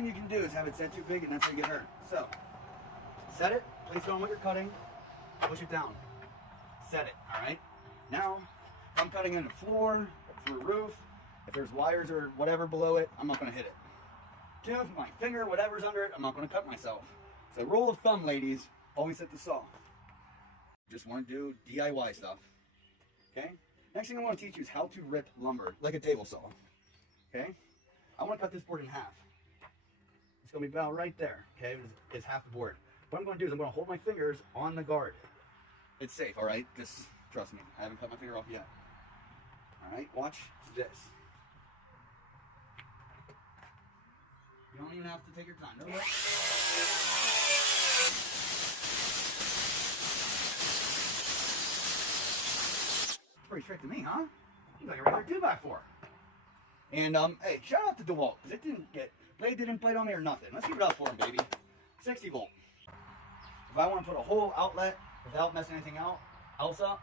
thing you can do is have it set too big, and that's how you get hurt. So, set it, place it on what you're cutting, push it down. Set it, all right? Now, if I'm cutting in the floor, through a roof, if there's wires or whatever below it, I'm not gonna hit it. Two, if my finger, whatever's under it, I'm not gonna cut myself. So rule of thumb, ladies, always hit the saw. Just wanna do DIY stuff, okay? Next thing I wanna teach you is how to rip lumber, like a table saw, okay? I wanna cut this board in half. It's gonna be about right there, okay? It's half the board. What I'm gonna do is I'm gonna hold my fingers on the guard. It's safe, all right? Just trust me. I haven't cut my finger off yet. All right, watch this. You don't even have to take your time. No way. Pretty strict to me, huh? He's like a regular 2x4. And hey, shout out to DeWalt, because it didn't get blade didn't plate on me or nothing. Let's keep it up for him, baby. 60 volt. If I want to put a whole outlet without messing anything else up,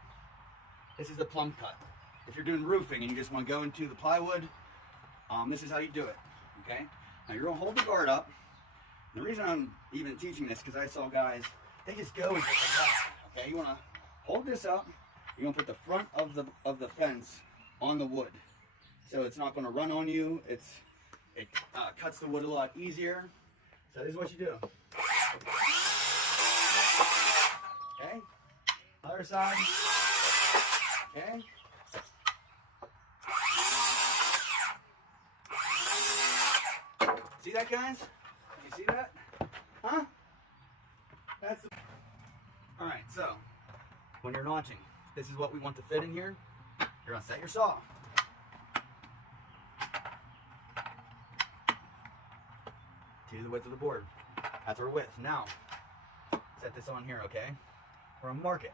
this is the plumb cut. If you're doing roofing and you just want to go into the plywood, this is how you do it, okay? Now you're gonna hold the guard up. The reason I'm even teaching this, because I saw guys, they just go and just like that, okay? You wanna hold this up, you're gonna put the front of the fence on the wood. So it's not gonna run on you, it cuts the wood a lot easier. So this is what you do. Okay, other side, okay. See that, guys? Did you see that? Huh? That's the... All right, so when you're notching, this is what we want to fit in here. You're gonna set your saw. To the width of the board. That's our width. Now, set this on here, okay? We're gonna mark it.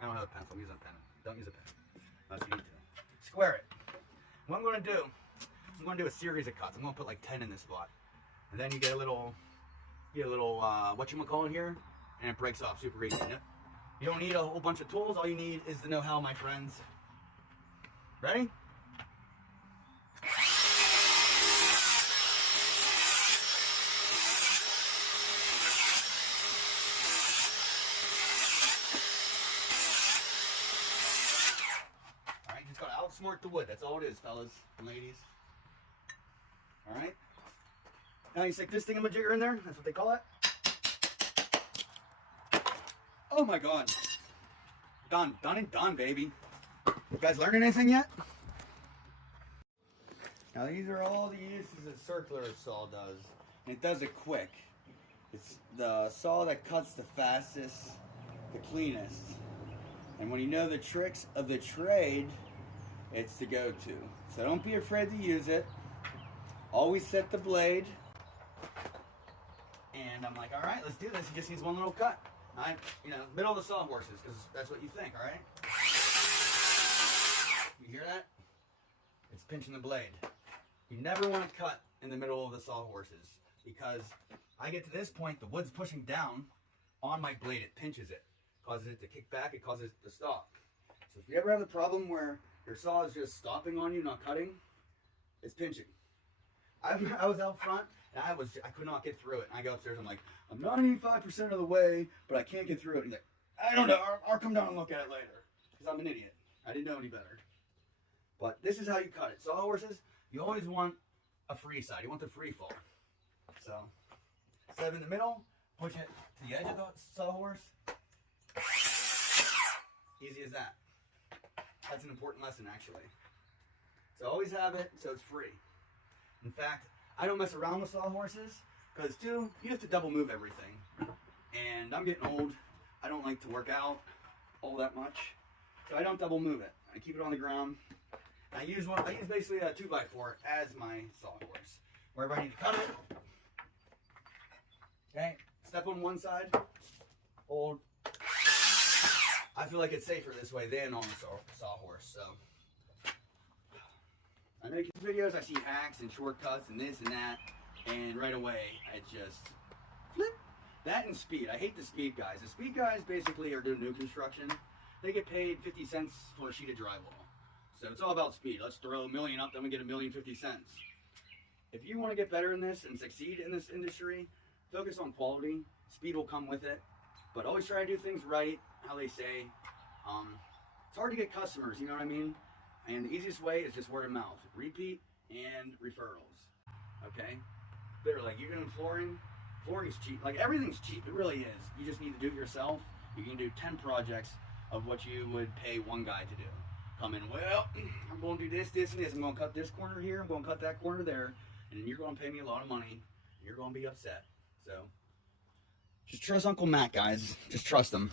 I don't have a pencil, I'm using a pen. Don't use a pen, unless you need to. Square it. What I'm gonna do, I'm gonna do a series of cuts. I'm gonna put like 10 in this spot. And then you get a little, whatchamacallit here, and it breaks off super easy. You don't need a whole bunch of tools. All you need is the know-how, my friends. Ready? All right, just gotta outsmart the wood. That's all it is, fellas and ladies. All right. Now you stick this thingamajigger in there. That's what they call it. Oh my God. Done and done, baby. You guys learning anything yet? Now these are all the uses a circular saw does. And it does it quick. It's the saw that cuts the fastest, the cleanest. And when you know the tricks of the trade, it's the go-to. So don't be afraid to use it. Always set the blade. And I'm like, all right, let's do this. He just needs one little cut. Middle of the sawhorses, because that's what you think, all right? You hear that? It's pinching the blade. You never want to cut in the middle of the sawhorses, because I get to this point, the wood's pushing down on my blade. It pinches it, causes it to kick back, it causes it to stop. So if you ever have the problem where your saw is just stopping on you, not cutting, it's pinching. I was out front, and I could not get through it. And I go upstairs, I'm like, I'm 95% of the way, but I can't get through it. And he's like, I don't know, I'll come down and look at it later. Because I'm an idiot. I didn't know any better. But this is how you cut it. Sawhorses, you always want a free side. You want the free fall. So, set it in the middle, push it to the edge of the sawhorse. Easy as that. That's an important lesson, actually. So always have it so it's free. In fact, I don't mess around with sawhorses because, you have to double move everything. And I'm getting old. I don't like to work out all that much. So I don't double move it. I keep it on the ground. I use basically a 2x4 as my sawhorse. Wherever I need to cut it. Okay, step on one side, hold. I feel like it's safer this way than on the sawhorse, so. I make these videos, I see hacks and shortcuts and this and that, and right away, I just flip. That and speed. I hate the speed guys. The speed guys basically are doing new construction. They get paid 50 cents for a sheet of drywall. So it's all about speed. Let's throw $1 million up, then we get $1,050,000. if you want to get better in this and succeed in this industry, focus on quality. Speed will come with it, but always try to do things right, how they say. It's hard to get customers, you know what I mean? And the easiest way is just word of mouth, repeat, and referrals. Okay? They're like, you're doing flooring? Flooring's cheap. Like, everything's cheap. It really is. You just need to do it yourself. You can do 10 projects of what you would pay one guy to do. Come in, well, I'm going to do this, this, and this. I'm going to cut this corner here. I'm going to cut that corner there. And you're going to pay me a lot of money. And you're going to be upset. So, just trust Uncle Matt, guys. Just trust him.